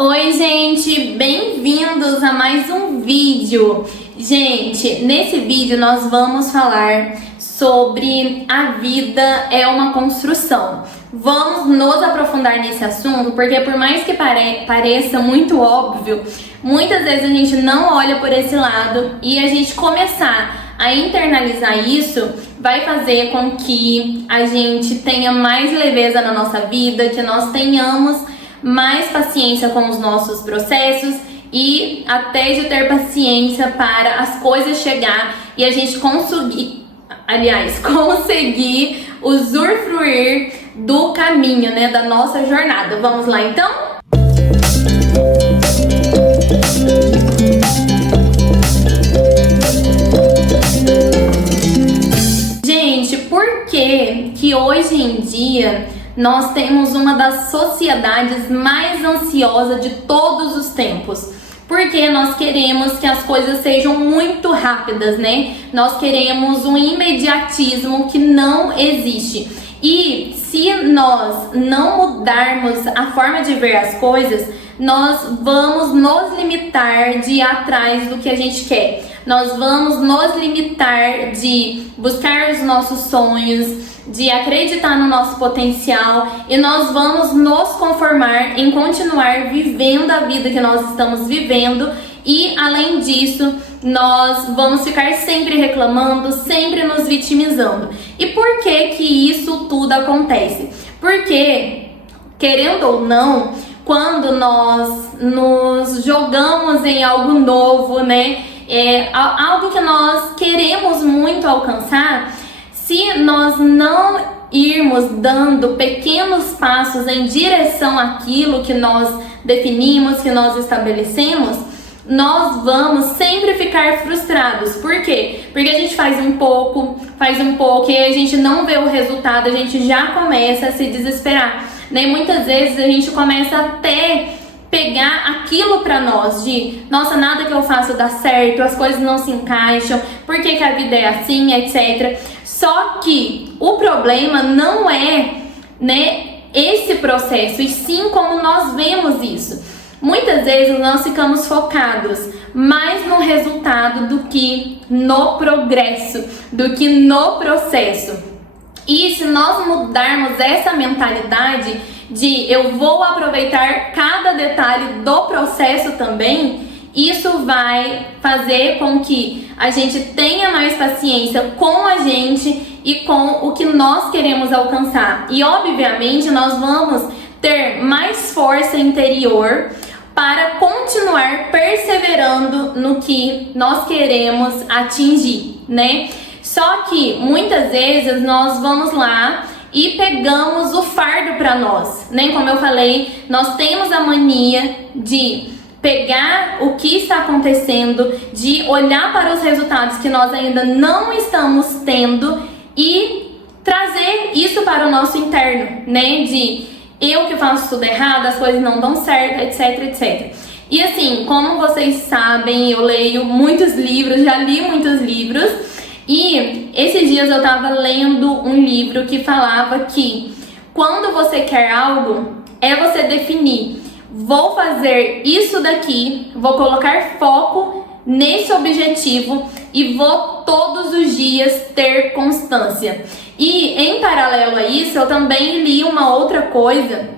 Oi, gente, bem-vindos a mais um vídeo. Gente, nesse vídeo nós vamos falar sobre a vida é uma construção. Vamos nos aprofundar nesse assunto, porque por mais que pareça muito óbvio, muitas vezes a gente não olha por esse lado e a gente começar a internalizar isso vai fazer com que a gente tenha mais leveza na nossa vida, que nós tenhamos mais paciência com os nossos processos e até de ter paciência para as coisas chegar e a gente conseguir usufruir do caminho, né, da nossa jornada. Vamos lá então? Gente, por que hoje em dia nós temos uma das sociedades mais ansiosas de todos os tempos? Porque nós queremos que as coisas sejam muito rápidas, né? Nós queremos um imediatismo que não existe. E se nós não mudarmos a forma de ver as coisas, nós vamos nos limitar de ir atrás do que a gente quer. Nós vamos nos limitar de buscar os nossos sonhos, de acreditar no nosso potencial, e nós vamos nos conformar em continuar vivendo a vida que nós estamos vivendo, e além disso nós vamos ficar sempre reclamando, sempre nos vitimizando. E por que isso tudo acontece? Porque, querendo ou não, quando nós nos jogamos em algo novo, né, algo que nós queremos muito alcançar, se nós não irmos dando pequenos passos em direção àquilo que nós definimos, que nós estabelecemos, nós vamos sempre ficar frustrados. Por quê? Porque a gente faz um pouco e a gente não vê o resultado, a gente já começa a se desesperar, né? Muitas vezes a gente começa até pegar aquilo pra nós, de nossa, nada que eu faço dá certo, as coisas não se encaixam, por que a vida é assim, etc. Só que o problema não é, né, esse processo, e sim como nós vemos isso. Muitas vezes nós ficamos focados mais no resultado do que no progresso, do que no processo. E se nós mudarmos essa mentalidade de eu vou aproveitar cada detalhe do processo também, isso vai fazer com que a gente tenha mais paciência com a gente e com o que nós queremos alcançar. E obviamente nós vamos ter mais força interior para continuar perseverando no que nós queremos atingir, né? Só que muitas vezes nós vamos lá e pegamos o fardo para nós, né? Como eu falei, nós temos a mania de pegar o que está acontecendo, de olhar para os resultados que nós ainda não estamos tendo e trazer isso para o nosso interno, né? De eu que faço tudo errado, as coisas não dão certo, etc, etc. E assim, como vocês sabem, eu leio muitos livros, já li muitos livros, e esses dias eu tava lendo um livro que falava que quando você quer algo, é você definir: vou fazer isso daqui, vou colocar foco nesse objetivo e vou todos os dias ter constância. E em paralelo a isso, eu também li uma outra coisa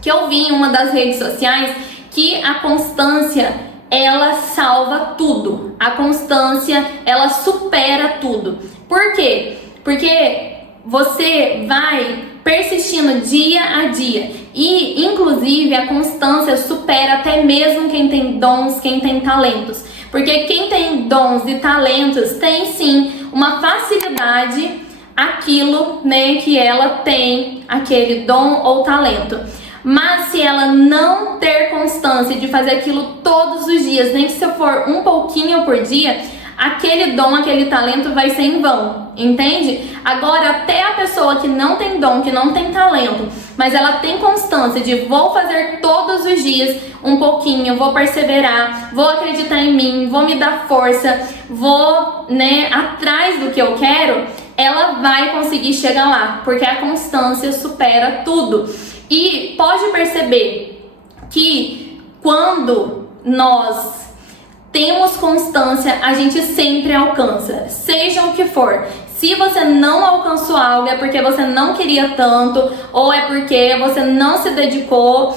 que eu vi em uma das redes sociais, que a constância, ela salva tudo. A constância, ela supera tudo. Por quê? Porque você vai persistindo dia a dia. E, inclusive, a constância supera até mesmo quem tem dons, quem tem talentos. Porque quem tem dons e talentos tem, sim, uma facilidade aquilo, né, que ela tem, aquele dom ou talento. Mas se ela não ter constância de fazer aquilo todos os dias, nem que se for um pouquinho por dia, aquele dom, aquele talento vai ser em vão, entende? Agora, até a pessoa que não tem dom, que não tem talento, mas ela tem constância de vou fazer todos os dias um pouquinho, vou perseverar, vou acreditar em mim, vou me dar força, vou, né, atrás do que eu quero, ela vai conseguir chegar lá, porque a constância supera tudo. E pode perceber que quando nós temos constância, a gente sempre alcança, seja o que for. Se você não alcançou algo, é porque você não queria tanto, ou é porque você não se dedicou,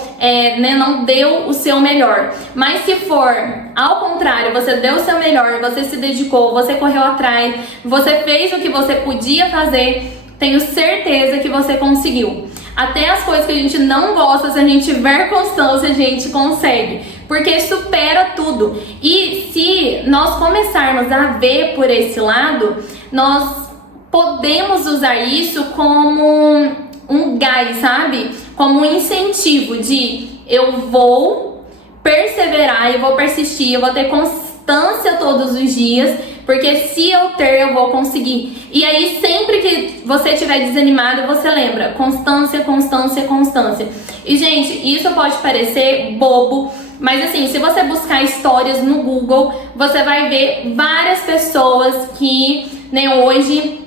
não deu o seu melhor. Mas se for ao contrário, você deu o seu melhor, você se dedicou, você correu atrás, você fez o que você podia fazer, tenho certeza que você conseguiu. Até as coisas que a gente não gosta, se a gente tiver constância, a gente consegue. Porque supera tudo. E se nós começarmos a ver por esse lado, nós podemos usar isso como um gás, sabe? Como um incentivo de eu vou perseverar, eu vou persistir, eu vou ter constância todos os dias, porque se eu ter, eu vou conseguir. E aí, sempre que você estiver desanimado, você lembra: constância, constância, constância. E, gente, isso pode parecer bobo, mas assim, se você buscar histórias no Google, você vai ver várias pessoas que, hoje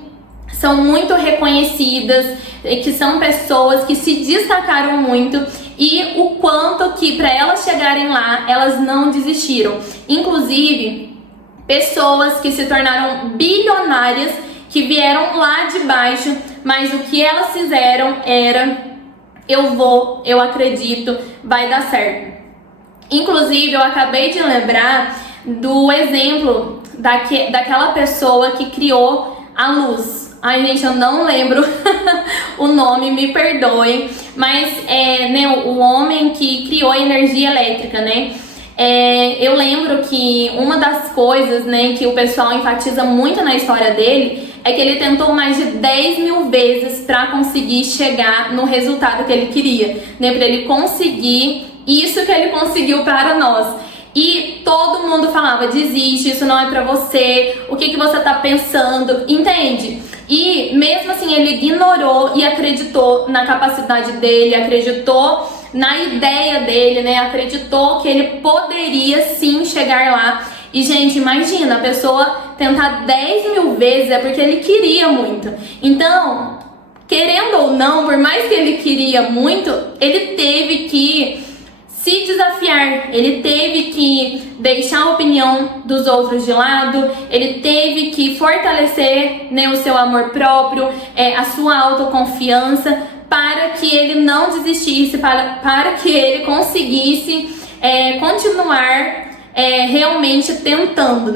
são muito reconhecidas, que são pessoas que se destacaram muito, e o quanto que para elas chegarem lá, elas não desistiram. Inclusive, pessoas que se tornaram bilionárias, que vieram lá de baixo, mas o que elas fizeram era: eu acredito, vai dar certo. Inclusive, eu acabei de lembrar do exemplo daquela pessoa que criou a luz. Ai, gente, eu não lembro o nome, me perdoem, mas o homem que criou a energia elétrica, eu lembro que uma das coisas, que o pessoal enfatiza muito na história dele é que ele tentou mais de 10 mil vezes para conseguir chegar no resultado que ele queria, para ele conseguir isso que ele conseguiu para nós. E todo mundo falava: desiste, isso não é pra você, o que você tá pensando, entende? E mesmo assim ele ignorou e acreditou na capacidade dele, acreditou na ideia dele, acreditou que ele poderia sim chegar lá. E, gente, imagina, a pessoa tentar 10 mil vezes é porque ele queria muito. Então, querendo ou não, por mais que ele queria muito, ele teve que se desafiar, ele teve que deixar a opinião dos outros de lado, ele teve que fortalecer o seu amor próprio, a sua autoconfiança, para que ele não desistisse, para que ele conseguisse continuar realmente tentando,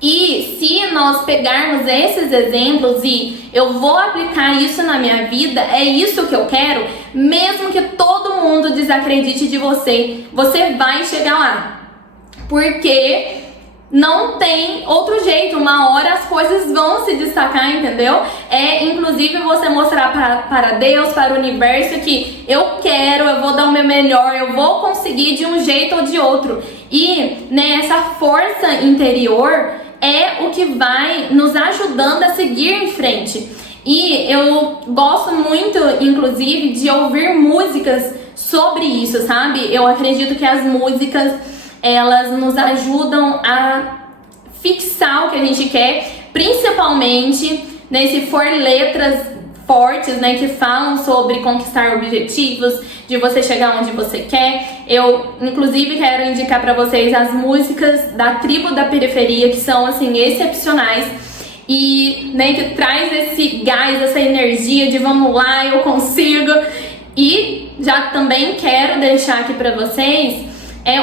E se nós pegarmos esses exemplos e eu vou aplicar isso na minha vida, é isso que eu quero, mesmo que todo mundo desacredite de você, você vai chegar lá. Porque não tem outro jeito, uma hora as coisas vão se destacar, entendeu? Inclusive você mostrar para Deus, para o universo que eu quero, eu vou dar o meu melhor, eu vou conseguir de um jeito ou de outro. E essa força interior é o que vai nos ajudando a seguir em frente. E eu gosto muito, inclusive, de ouvir músicas sobre isso, sabe? Eu acredito que as músicas, elas nos ajudam a fixar o que a gente quer, principalmente se for letras fortes, que falam sobre conquistar objetivos, de você chegar onde você quer. Eu, inclusive, quero indicar para vocês as músicas da Tribo da Periferia, que são, assim, excepcionais e, que traz esse gás, essa energia de vamos lá, eu consigo. E já também quero deixar aqui para vocês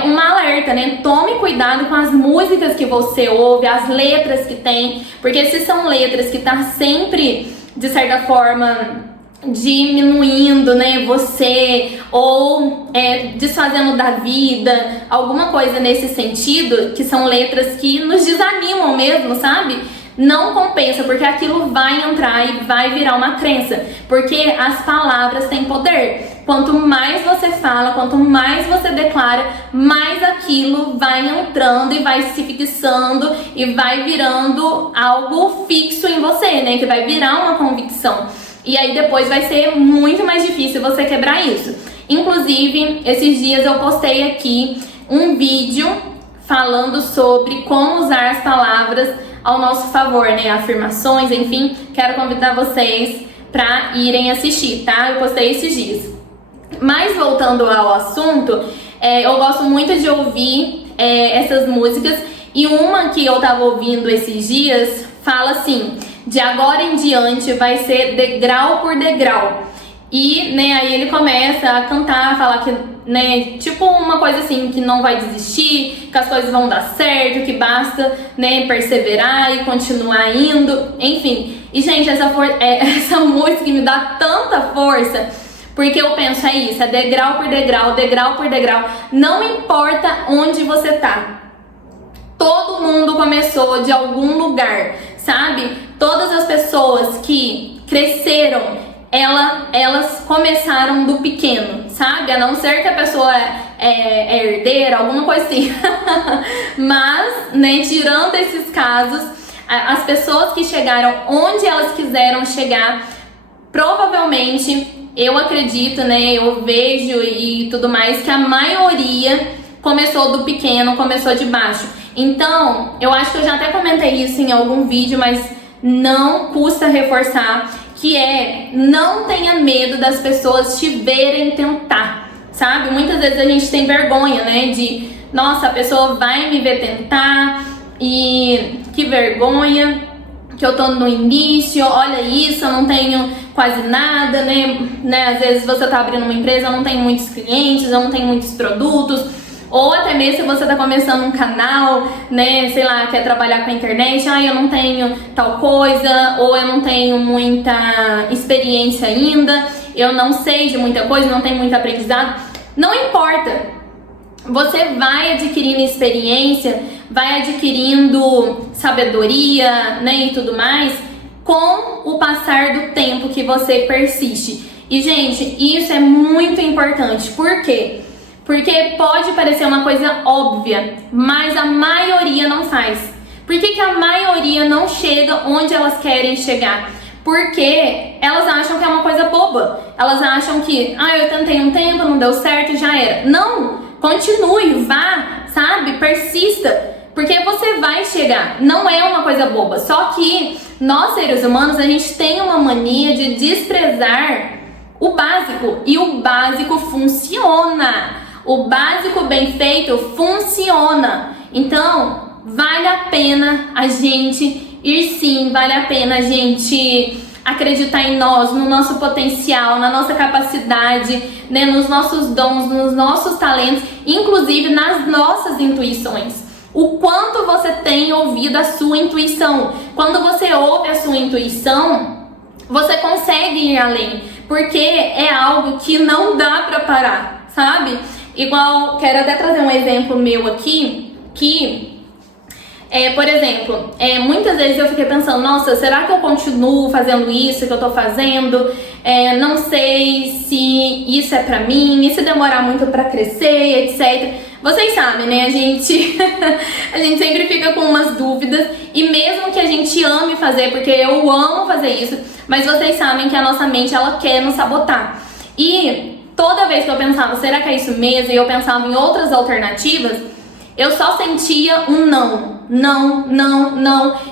um alerta, Tome cuidado com as músicas que você ouve, as letras que tem, porque se são letras que tá sempre, de certa forma, diminuindo, você, ou desfazendo da vida, alguma coisa nesse sentido, que são letras que nos desanimam mesmo, sabe? Não compensa, porque aquilo vai entrar e vai virar uma crença, porque as palavras têm poder. Quanto mais você fala, quanto mais você declara, mais aquilo vai entrando e vai se fixando e vai virando algo fixo em você, que vai virar uma convicção. E aí depois vai ser muito mais difícil você quebrar isso. Inclusive, esses dias eu postei aqui um vídeo falando sobre como usar as palavras ao nosso favor, afirmações, enfim. Quero convidar vocês para irem assistir, tá? Eu postei esses dias. Mas voltando ao assunto, Eu gosto muito de ouvir essas músicas, e uma que eu tava ouvindo esses dias fala assim: de agora em diante vai ser degrau por degrau. E, né, aí ele começa a cantar, falar que, né, tipo uma coisa assim, que não vai desistir, que as coisas vão dar certo, que basta, né, perseverar e continuar indo, enfim. E, gente, essa música me dá tanta força, porque eu penso, é isso, é degrau por degrau, degrau por degrau. Não importa onde você tá, todo mundo começou de algum lugar, sabe? Todas as pessoas que cresceram, elas começaram do pequeno, sabe? A não ser que a pessoa é herdeira, alguma coisa assim. Mas, né, tirando esses casos, as pessoas que chegaram onde elas quiseram chegar, provavelmente, eu acredito, né, eu vejo e tudo mais, que a maioria começou do pequeno, começou de baixo. Então, eu acho que eu já até comentei isso em algum vídeo, mas não custa reforçar, que não tenha medo das pessoas te verem tentar, sabe? Muitas vezes a gente tem vergonha, né, de, nossa, a pessoa vai me ver tentar, e que vergonha, que eu tô no início, olha isso, eu não tenho quase nada, né? Às vezes você tá abrindo uma empresa, eu não tenho muitos clientes, eu não tenho muitos produtos, ou até mesmo se você tá começando um canal, né, sei lá, quer trabalhar com a internet, eu não tenho tal coisa, ou eu não tenho muita experiência ainda, eu não sei de muita coisa, não tenho muito aprendizado. Não importa, você vai adquirindo experiência, vai adquirindo sabedoria, né, e tudo mais, com o passar do tempo que você persiste. E, gente, isso é muito importante. Por quê? Porque pode parecer uma coisa óbvia, mas a maioria não faz. Por que a maioria não chega onde elas querem chegar? Porque elas acham que é uma coisa boba. Elas acham que, eu tentei um tempo, não deu certo, já era. Não! Continue, vá, sabe? Persista. Porque você vai chegar. Não é uma coisa boba. Só que nós, seres humanos, a gente tem uma mania de desprezar o básico. E o básico funciona. O básico bem feito funciona. Então, vale a pena a gente ir sim, vale a pena a gente acreditar em nós, no nosso potencial, na nossa capacidade, né, nos nossos dons, nos nossos talentos, inclusive nas nossas intuições. O quanto você tem ouvido a sua intuição. Quando você ouve a sua intuição, você consegue ir além, porque é algo que não dá pra parar, sabe? Igual, quero até trazer um exemplo meu aqui, que, por exemplo, muitas vezes eu fiquei pensando, nossa, será que eu continuo fazendo isso que eu tô fazendo? Não sei se isso é pra mim, e se demorar muito pra crescer, etc. Vocês sabem, né? A gente sempre fica com umas dúvidas, e mesmo que a gente ame fazer, porque eu amo fazer isso, mas vocês sabem que a nossa mente, ela quer nos sabotar. E toda vez que eu pensava, será que é isso mesmo? E eu pensava em outras alternativas, eu só sentia um não.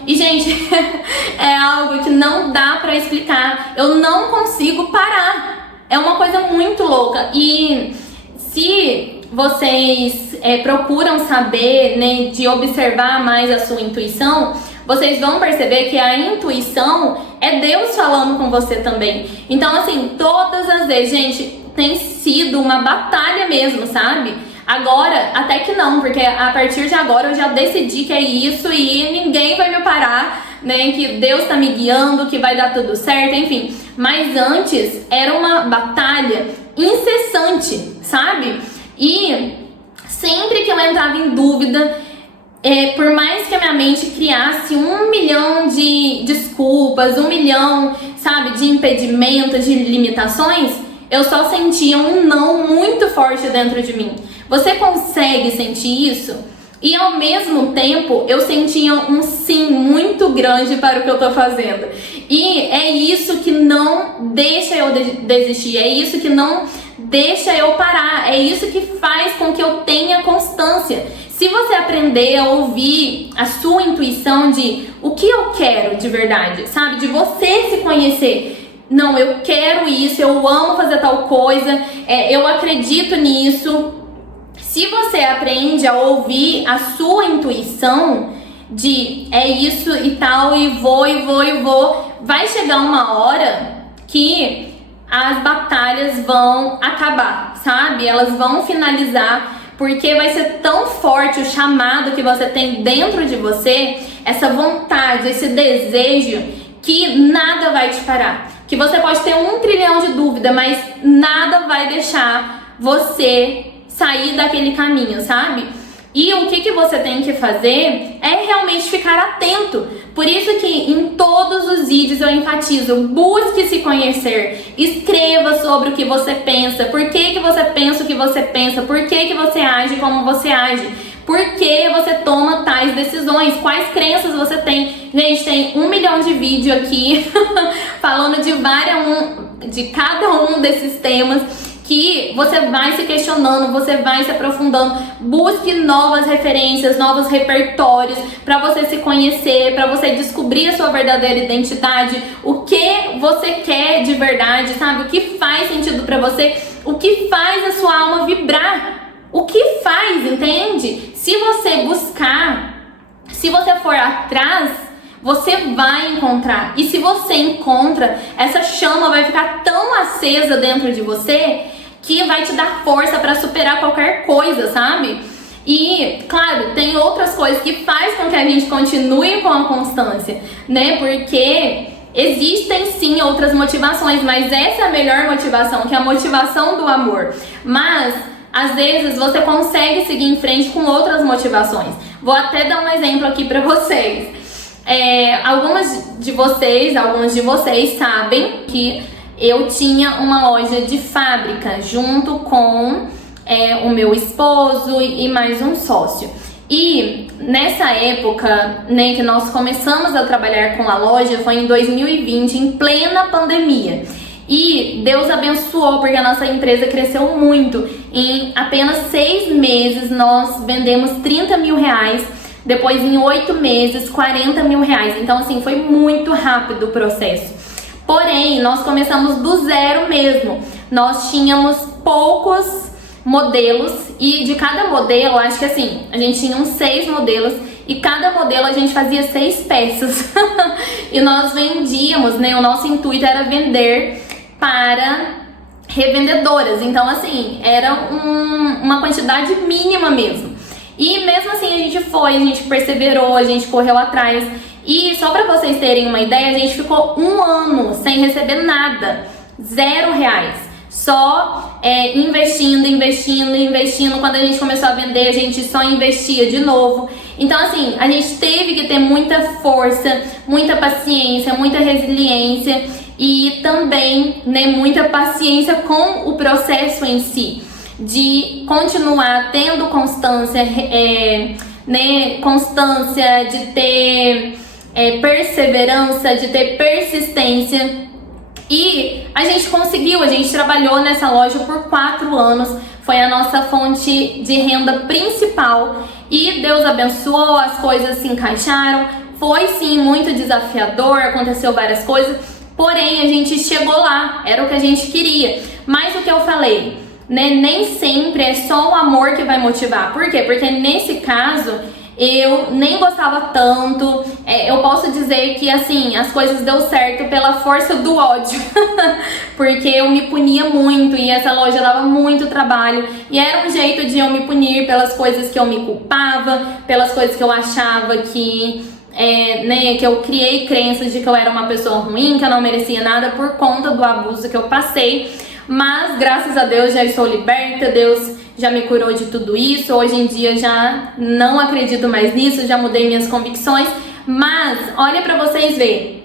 E, gente, é algo que não dá pra explicar. Eu não consigo parar. É uma coisa muito louca. E se vocês procuram saber, né, de observar mais a sua intuição, vocês vão perceber que a intuição é Deus falando com você também. Então, assim, todas as vezes, gente, tem sido uma batalha mesmo, sabe? Agora, até que não, porque a partir de agora eu já decidi que é isso e ninguém vai me parar, né? Que Deus tá me guiando, que vai dar tudo certo, enfim. Mas antes era uma batalha incessante, sabe? E sempre que eu entrava em dúvida, por mais que a minha mente criasse 1 milhão de desculpas, 1 milhão, sabe, de impedimentos, de limitações, eu só sentia um não muito forte dentro de mim. Você consegue sentir isso? E ao mesmo tempo, eu sentia um sim muito grande para o que eu tô fazendo. E é isso que não deixa eu desistir, é isso que não deixa eu parar, é isso que faz com que eu tenha constância. Se você aprender a ouvir a sua intuição de o que eu quero de verdade, sabe? De você se conhecer. Não, eu quero isso, eu amo fazer tal coisa, eu acredito nisso. Se você aprende a ouvir a sua intuição de é isso e tal, e vou, vai chegar uma hora que as batalhas vão acabar, sabe? Elas vão finalizar, porque vai ser tão forte o chamado que você tem dentro de você, essa vontade, esse desejo, que nada vai te parar. Que você pode ter 1 trilhão de dúvidas, mas nada vai deixar você sair daquele caminho, sabe? E o que você tem que fazer é realmente ficar atento. Por isso que em todos os vídeos eu enfatizo, busque se conhecer, escreva sobre o que você pensa, por que você pensa o que você pensa, por que você age como você age, por que você toma tais decisões, quais crenças você tem. Gente, tem 1 milhão de vídeos aqui falando de cada um desses temas, que você vai se questionando, você vai se aprofundando. Busque novas referências, novos repertórios para você se conhecer, para você descobrir a sua verdadeira identidade, o que você quer de verdade, sabe? O que faz sentido para você, o que faz a sua alma vibrar, o que faz, entende? Se você buscar, se você for atrás, você vai encontrar. E se você encontra, essa chama vai ficar tão acesa dentro de você que vai te dar força para superar qualquer coisa, sabe? E, claro, tem outras coisas que faz com que a gente continue com a constância, né? Porque existem sim outras motivações, mas essa é a melhor motivação, que é a motivação do amor. Mas às vezes você consegue seguir em frente com outras motivações. Vou até dar um exemplo aqui para vocês. Alguns de vocês sabem que eu tinha uma loja de fábrica junto com o meu esposo e mais um sócio. E nessa época, né, que nós começamos a trabalhar com a loja, foi em 2020, em plena pandemia. E Deus abençoou, porque a nossa empresa cresceu muito. Em apenas 6 meses nós vendemos 30 mil reais. Depois, em 8 meses, 40 mil reais. Então, assim, foi muito rápido o processo. Porém, nós começamos do zero mesmo. Nós tínhamos poucos modelos e de cada modelo, acho que assim, a gente tinha uns 6 modelos e cada modelo a gente fazia 6 peças. E nós vendíamos, né? O nosso intuito era vender para revendedoras. Então, assim, era uma quantidade mínima mesmo. E mesmo assim a gente perseverou, a gente correu atrás. E só pra vocês terem uma ideia, a gente ficou 1 ano sem receber nada, R$0. Só investindo. Quando a gente começou a vender, a gente só investia de novo. Então, assim, a gente teve que ter muita força, muita paciência, muita resiliência e também, né, muita paciência com o processo em si, de continuar tendo constância, constância, de ter perseverança, de ter persistência. E a gente conseguiu, a gente trabalhou nessa loja por 4 anos, foi a nossa fonte de renda principal e Deus abençoou, as coisas se encaixaram. Foi sim muito desafiador, aconteceu várias coisas, porém a gente chegou lá, era o que a gente queria. Mas o que eu falei, né, nem sempre é só o amor que vai motivar. Por quê? Porque nesse caso eu nem gostava tanto, eu posso dizer que assim, as coisas deu certo pela força do ódio, porque eu me punia muito e essa loja dava muito trabalho e era um jeito de eu me punir pelas coisas que eu me culpava, pelas coisas que eu achava que que eu criei crenças de que eu era uma pessoa ruim, que eu não merecia nada por conta do abuso que eu passei. Mas graças a Deus já estou liberta, Deus já me curou de tudo isso. Hoje em dia já não acredito mais nisso, já mudei minhas convicções. Mas olha pra vocês verem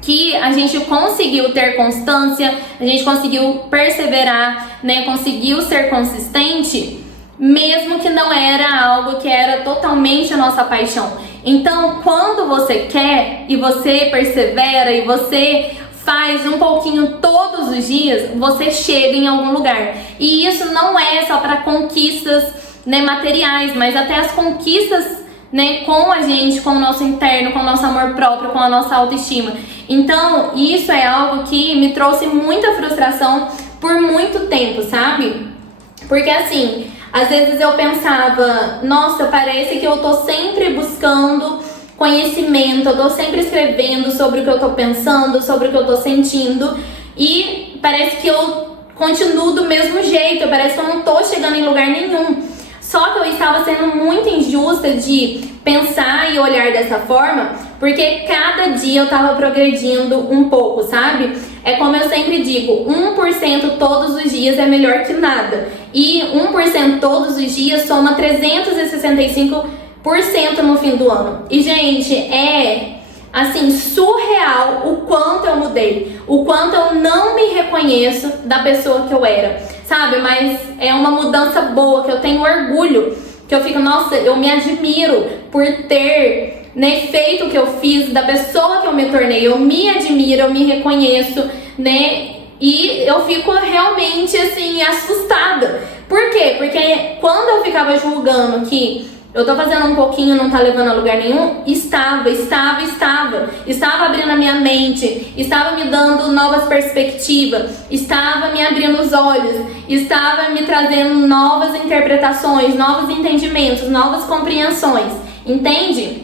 que a gente conseguiu ter constância, a gente conseguiu perseverar, né? Conseguiu ser consistente, mesmo que não era algo que era totalmente a nossa paixão. Então, quando você quer e você persevera e você faz um pouquinho todos os dias, você chega em algum lugar. E isso não é só para conquistas, né, materiais, mas até as conquistas, né, com a gente, com o nosso interno, com o nosso amor próprio, com a nossa autoestima. Então, isso é algo que me trouxe muita frustração por muito tempo, sabe? Porque assim, Às vezes eu pensava, nossa, parece que eu tô sempre buscando conhecimento, eu tô sempre escrevendo sobre o que eu tô pensando, sobre o que eu tô sentindo, e parece que eu continuo do mesmo jeito, parece que eu não tô chegando em lugar nenhum. Só que eu estava sendo muito injusta de pensar e olhar dessa forma, porque cada dia eu estava progredindo um pouco, sabe? É como eu sempre digo, 1% todos os dias é melhor que nada. E 1% todos os dias soma 365% no fim do ano. E, gente, é assim, surreal o quanto eu mudei, o quanto eu não me reconheço da pessoa que eu era, sabe? Mas é uma mudança boa, que eu tenho orgulho, que eu fico, nossa, eu me admiro por ter, né, feito o que eu fiz, da pessoa que eu me tornei. Eu me admiro, eu me reconheço, né? E eu fico realmente, assim, assustada. Por quê? Porque quando eu ficava julgando que eu tô fazendo um pouquinho, não tá levando a lugar nenhum, estava abrindo a minha mente, estava me dando novas perspectivas, estava me abrindo os olhos, estava me trazendo novas interpretações, novos entendimentos, novas compreensões, entende?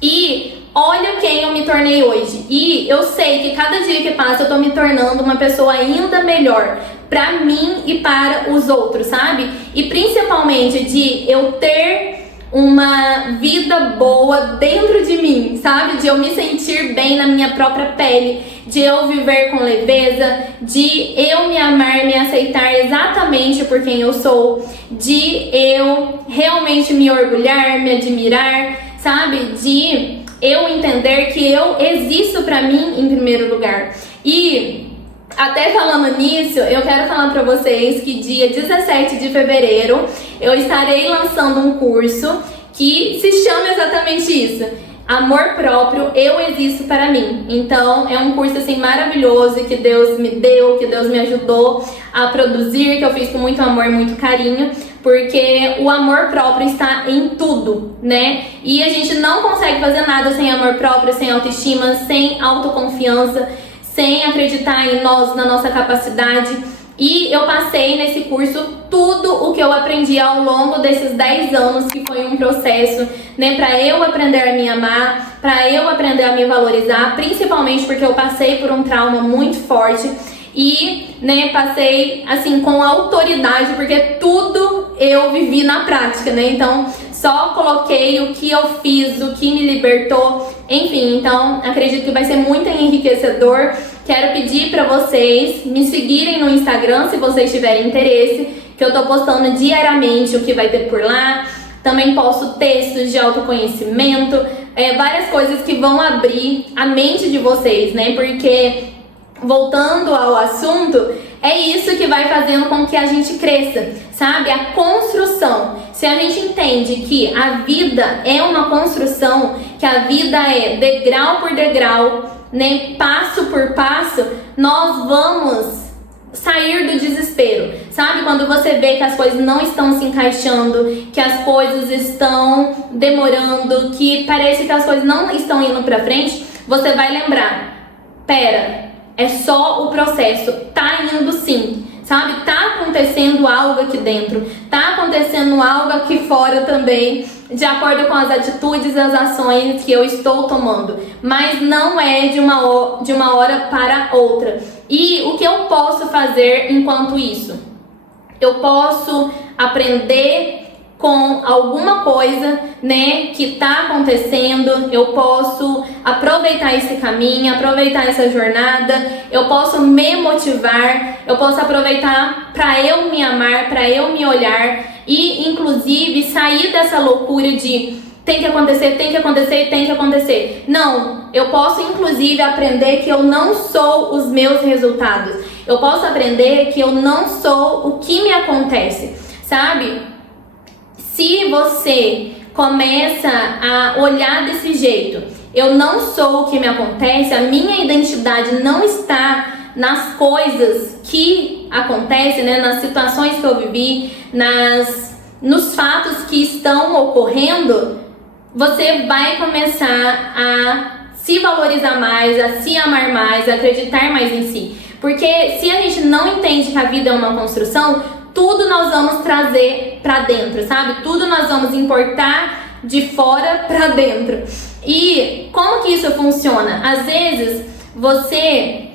E olha quem eu me tornei hoje. E eu sei que cada dia que passa eu tô me tornando uma pessoa ainda melhor pra mim e para os outros, sabe? E principalmente de eu ter uma vida boa dentro de mim, sabe? De eu me sentir bem na minha própria pele, de eu viver com leveza, de eu me amar, me aceitar exatamente por quem eu sou, de eu realmente me orgulhar, me admirar, sabe? De eu entender que eu existo pra mim em primeiro lugar. E até falando nisso, eu quero falar pra vocês que dia 17 de fevereiro eu estarei lançando um curso que se chama exatamente isso: Amor Próprio, Eu Existo Para Mim. Então é um curso assim maravilhoso que Deus me deu, que Deus me ajudou a produzir, que eu fiz com muito amor e muito carinho, porque o amor próprio está em tudo, né? E a gente não consegue fazer nada sem amor próprio, sem autoestima, sem autoconfiança, sem acreditar em nós, na nossa capacidade. E eu passei nesse curso tudo o que eu aprendi ao longo desses 10 anos, que foi um processo, né, pra eu aprender a me amar, pra eu aprender a me valorizar, principalmente porque eu passei por um trauma muito forte e, né, passei, assim, com autoridade, porque tudo eu vivi na prática, né, então só coloquei o que eu fiz, o que me libertou, enfim, então acredito que vai ser muito enriquecedor. Quero pedir para vocês me seguirem no Instagram, se vocês tiverem interesse, que eu tô postando diariamente o que vai ter por lá. Também posto textos de autoconhecimento, várias coisas que vão abrir a mente de vocês, né? Porque, voltando ao assunto, é isso que vai fazendo com que a gente cresça, sabe? A construção. Se a gente entende que a vida é uma construção, que a vida é degrau por degrau, né, passo por passo, nós vamos sair do desespero, sabe? Quando você vê que as coisas não estão se encaixando, que as coisas estão demorando, que parece que as coisas não estão indo pra frente, você vai lembrar, pera, é só o processo, tá indo sim, sabe? Tá acontecendo algo aqui dentro, tá acontecendo algo aqui fora também, de acordo com as atitudes e as ações que eu estou tomando, mas não é de uma hora para outra. E o que eu posso fazer enquanto isso? Eu posso aprender com alguma coisa, né, que tá acontecendo. Eu posso aproveitar esse caminho, aproveitar essa jornada, eu posso me motivar, eu posso aproveitar para eu me amar, para eu me olhar e inclusive sair dessa loucura de tem que acontecer, tem que acontecer, tem que acontecer. Não, eu posso inclusive aprender que eu não sou os meus resultados. Eu posso aprender que eu não sou o que me acontece, sabe? Se você começa a olhar desse jeito, eu não sou o que me acontece, a minha identidade não está nas coisas que acontecem, né, nas situações que eu vivi, nos fatos que estão ocorrendo, você vai começar a se valorizar mais, a se amar mais, a acreditar mais em si. Porque se a gente não entende que a vida é uma construção, tudo nós vamos trazer pra dentro, sabe? Tudo nós vamos importar de fora pra dentro. E como que isso funciona? Às vezes você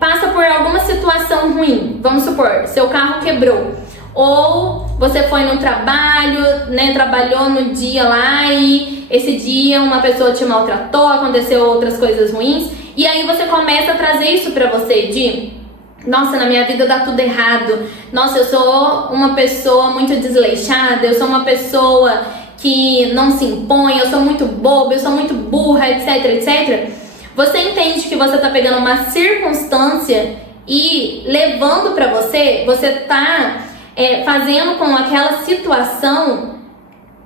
passa por alguma situação ruim. Vamos supor, seu carro quebrou. Ou você foi no trabalho, né, trabalhou no dia lá e esse dia uma pessoa te maltratou, aconteceu outras coisas ruins. E aí você começa a trazer isso pra você de... Nossa, na minha vida dá tudo errado. Nossa, eu sou uma pessoa muito desleixada. Eu sou uma pessoa que não se impõe. Eu sou muito boba, eu sou muito burra, etc, etc. Você entende que você tá pegando uma circunstância e levando pra você, você tá fazendo com aquela situação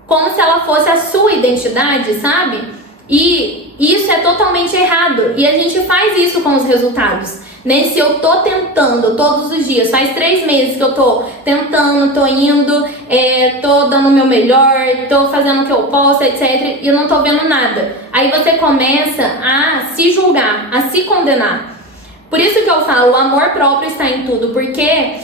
como se ela fosse a sua identidade, sabe? E isso é totalmente errado. E a gente faz isso com os resultados. Né? Se eu tô tentando todos os dias, faz 3 meses que eu tô tentando, tô indo, tô dando o meu melhor, tô fazendo o que eu posso, etc. E eu não tô vendo nada. Aí você começa a se julgar, a se condenar. Por isso que eu falo, o amor próprio está em tudo, porque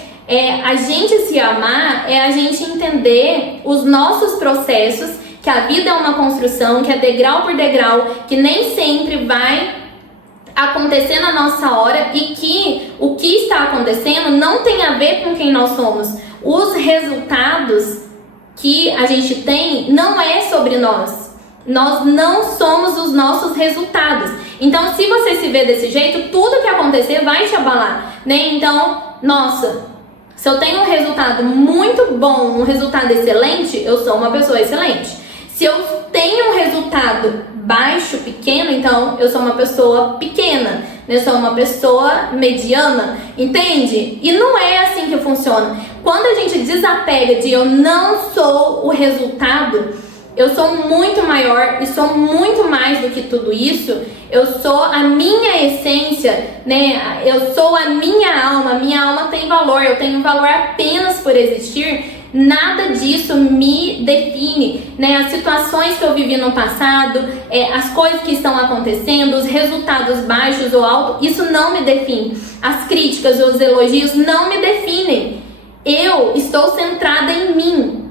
a gente se amar é a gente entender os nossos processos, que a vida é uma construção, que é degrau por degrau, que nem sempre vai acontecer na nossa hora e que o que está acontecendo não tem a ver com quem nós somos. Os resultados que a gente tem não é sobre nós. Nós não somos os nossos resultados. Então, se você se vê desse jeito, tudo que acontecer vai te abalar, né? Então, nossa, se eu tenho um resultado muito bom, um resultado excelente, eu sou uma pessoa excelente. Se eu tenho um resultado baixo, pequeno, então eu sou uma pessoa pequena, eu sou uma pessoa mediana, entende? E não é assim que funciona. Quando a gente desapega de eu não sou o resultado, eu sou muito maior e sou muito mais do que tudo isso, eu sou a minha essência, né? Eu sou a minha alma tem valor, eu tenho valor apenas por existir. Nada disso me define, né? As situações que eu vivi no passado, as coisas que estão acontecendo, os resultados baixos ou altos, isso não me define. As críticas ou os elogios não me definem. Eu estou centrada em mim,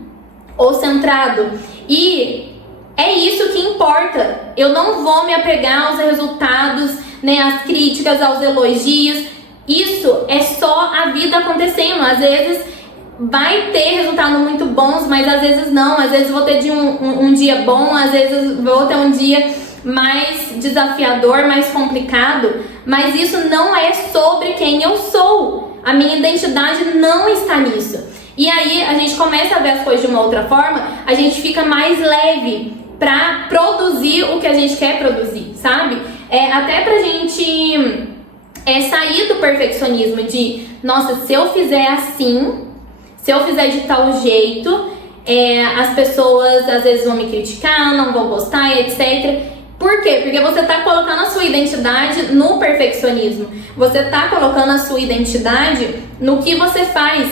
ou centrado. E é isso que importa. Eu não vou me apegar aos resultados, né? Às críticas, aos elogios. Isso é só a vida acontecendo. Às vezes vai ter resultados muito bons, mas às vezes não. Às vezes vou ter um dia bom, às vezes vou ter um dia mais desafiador, mais complicado. Mas isso não é sobre quem eu sou. A minha identidade não está nisso. E aí a gente começa a ver as coisas de uma outra forma, a gente fica mais leve pra produzir o que a gente quer produzir, sabe? Até pra gente sair do perfeccionismo de, nossa, se eu fizer assim, se eu fizer de tal jeito, as pessoas às vezes vão me criticar, não vão gostar, etc. Por quê? Porque você tá colocando a sua identidade no perfeccionismo. Você tá colocando a sua identidade no que você faz.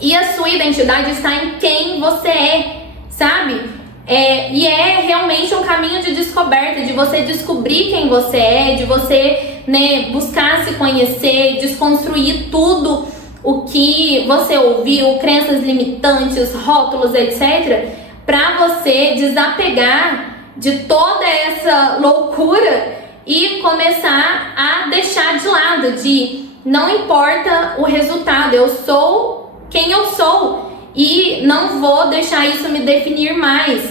E a sua identidade está em quem você é, sabe? E é realmente um caminho de descoberta, de você descobrir quem você é, de você, né, buscar se conhecer, desconstruir tudo o que você ouviu, crenças limitantes, rótulos, etc. Para você desapegar de toda essa loucura e começar a deixar de lado, de não importa o resultado, eu sou quem eu sou e não vou deixar isso me definir mais.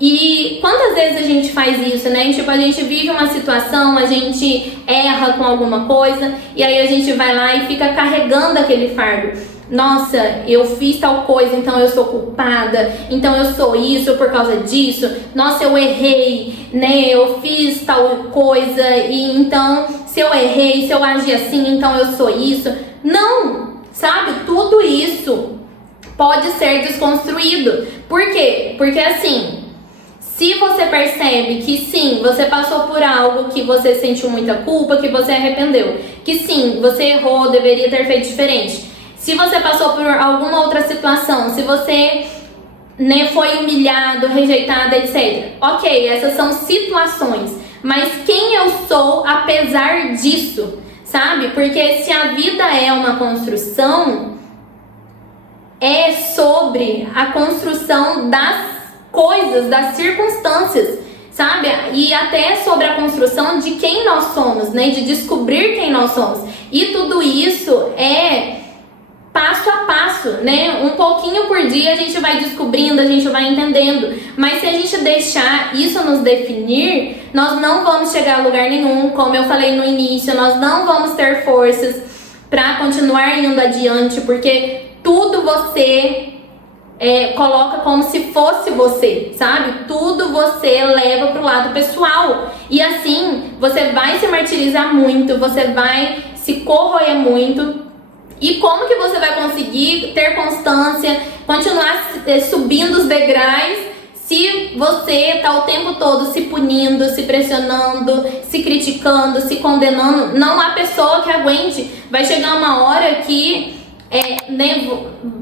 E quantas vezes a gente faz isso, né? Tipo, a gente vive uma situação, a gente erra com alguma coisa e aí a gente vai lá e fica carregando aquele fardo. Nossa, eu fiz tal coisa, então eu sou culpada, então eu sou isso por causa disso. Nossa, eu errei, né? Eu fiz tal coisa e então se eu errei, se eu agi assim, então eu sou isso. Não! Sabe, tudo isso pode ser desconstruído. Por quê? Porque assim, se você percebe que sim, você passou por algo que você sentiu muita culpa, que você arrependeu, que sim, você errou, deveria ter feito diferente. Se você passou por alguma outra situação, se você, né, foi humilhado, rejeitado, etc. Ok, essas são situações. Mas quem eu sou apesar disso? Sabe? Porque se a vida é uma construção, é sobre a construção das coisas, das circunstâncias, sabe? E até sobre a construção de quem nós somos, né? De descobrir quem nós somos. E tudo isso é passo a passo, né? Um pouquinho por dia a gente vai descobrindo, a gente vai entendendo. Mas se a gente deixar isso nos definir, nós não vamos chegar a lugar nenhum. Como eu falei no início, nós não vamos ter forças para continuar indo adiante, porque tudo você coloca como se fosse você, sabe? Tudo você leva pro lado pessoal. E assim, você vai se martirizar muito, você vai se corroer muito. E como que você vai conseguir ter constância, continuar subindo os degraus, se você tá o tempo todo se punindo, se pressionando, se criticando, se condenando? Não há pessoa que aguente. Vai chegar uma hora que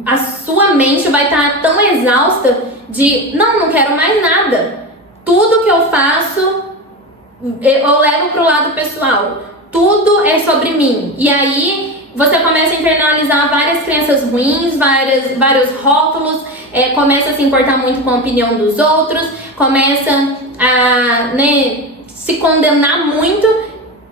a sua mente vai estar tão exausta de não quero mais nada. Tudo que eu faço eu levo pro lado pessoal. Tudo é sobre mim. E aí você começa a internalizar várias crenças ruins, vários rótulos, começa a se importar muito com a opinião dos outros, começa a se condenar muito.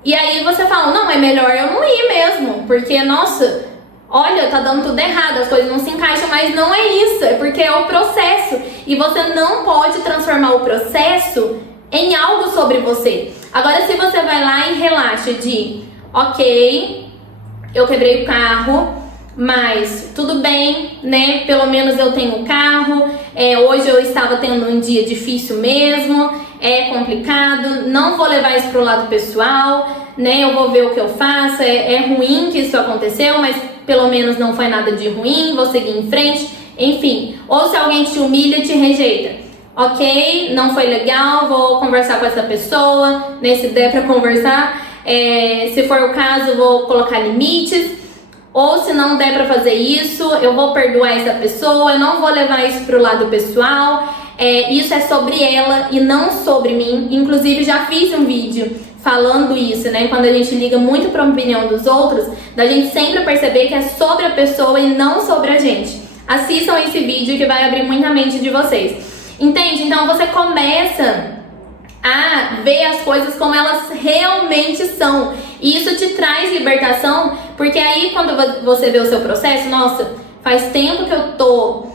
E aí você fala, não, é melhor eu não ir mesmo, porque, nossa, olha, tá dando tudo errado, as coisas não se encaixam, mas não é isso, é porque é o processo. E você não pode transformar o processo em algo sobre você. Agora, se você vai lá e relaxa de, ok, eu quebrei o carro, mas tudo bem, né? Pelo menos eu tenho o carro. Hoje eu estava tendo um dia difícil mesmo, é complicado, não vou levar isso pro lado pessoal, né? Eu vou ver o que eu faço, é ruim que isso aconteceu, mas pelo menos não foi nada de ruim, vou seguir em frente, enfim. Ou se alguém te humilha, te rejeita. Ok, não foi legal, vou conversar com essa pessoa, né? Se der pra conversar. Se for o caso, vou colocar limites. Ou se não der pra fazer isso, eu vou perdoar essa pessoa, eu não vou levar isso pro lado pessoal. Isso é sobre ela e não sobre mim. Inclusive já fiz um vídeo falando isso, né? Quando a gente liga muito pra opinião dos outros, da gente sempre perceber que é sobre a pessoa e não sobre a gente. Assistam esse vídeo que vai abrir muita mente de vocês. Entende? Então você começa a ver as coisas como elas realmente são. E isso te traz libertação, porque aí quando você vê o seu processo, nossa, faz tempo que eu tô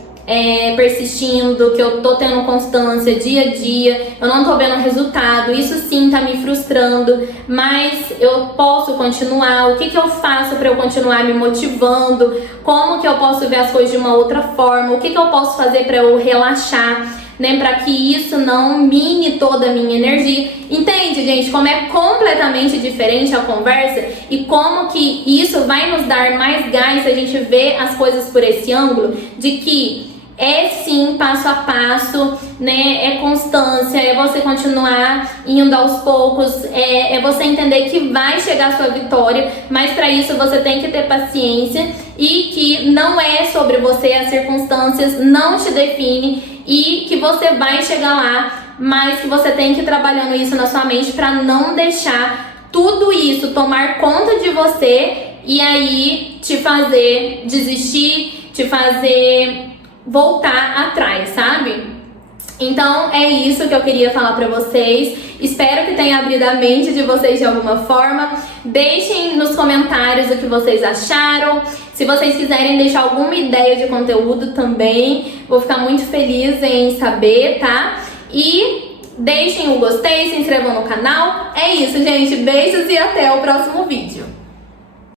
persistindo, que eu tô tendo constância dia a dia, eu não tô vendo resultado, isso sim tá me frustrando, mas eu posso continuar. O que eu faço para eu continuar me motivando? Como que eu posso ver as coisas de uma outra forma? O que eu posso fazer para eu relaxar, né, para que isso não mine toda a minha energia? Entende, gente, como é completamente diferente a conversa e como que isso vai nos dar mais gás se a gente vê as coisas por esse ângulo de que é sim passo a passo, né? É constância, é você continuar indo aos poucos, é você entender que vai chegar a sua vitória, mas para isso você tem que ter paciência e que não é sobre você, as circunstâncias não te definem e que você vai chegar lá, mas que você tem que ir trabalhando isso na sua mente para não deixar tudo isso tomar conta de você e aí te fazer desistir, te fazer voltar atrás, sabe? Então é isso que eu queria falar pra vocês. Espero que tenha abrido a mente de vocês de alguma forma. Deixem nos comentários o que vocês acharam. Se vocês quiserem deixar alguma ideia de conteúdo também, vou ficar muito feliz em saber, tá? E deixem o gostei, se inscrevam no canal. É isso, gente. Beijos e até o próximo vídeo.